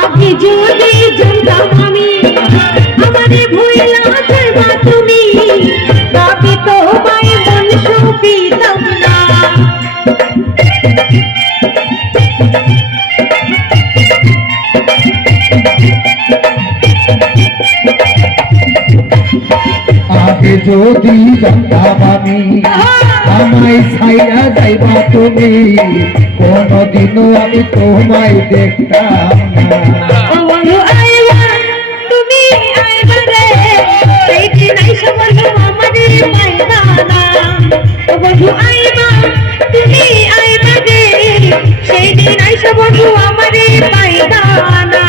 আগে যদি জানতাম আমি আমারে ভুইলা যাইবা তুমি, তবে তোমায় বংশ পিতাম না। আগে যদি জানতাম আমি আমায় ছাইয়া যাইবা তুমি, কোনদিনও আমি তোমায় দেখতাম না। ও বন্ধু আইবা তুমি আইবা রে, সেই দিন আইসা বন্ধু আমারে পাইবা না। ও বন্ধু আইবা তুমি আইবা রে, সেই দিন আইসা বন্ধু আমারে পাইবা না।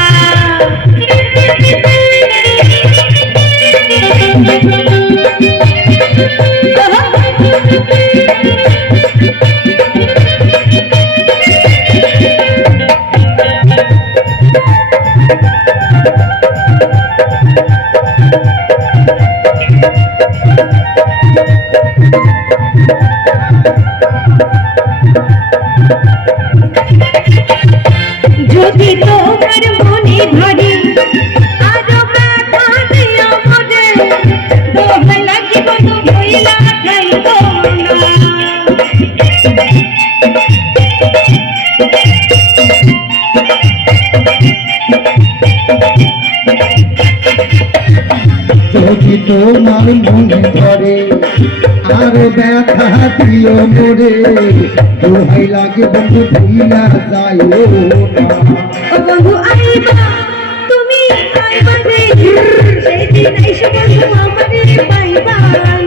যদি তোমার মনে ভারী আরো ব্যথা দিয়া মরে, দোহাই লাগে বন্ধু ভইলা যাইতো না। যদি তোমার মনে ধরে আর ব্যথা দিও মোরে, দোহাই লাগে বন্ধু ভুইলা যাইও না। ও বন্ধু আইবা তুমি আইবা রে, সেই দিন আইসা বন্ধু আমারে পাইবা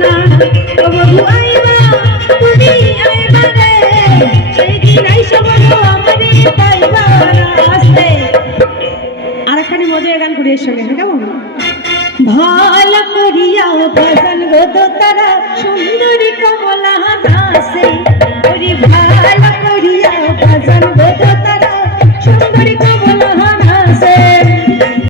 না। ও বন্ধু আইবা তুমি আইবা রে, সেই দিন আইসা বন্ধু আমারে পাইবা না। আস্তে আরেকখানি মজার গান করি এর সঙ্গে, কেমন? ভালো করিয়া ভজন গো তারা সুন্দরী কমলা দাসে, ওরে ভালো করিয়া ভজন গো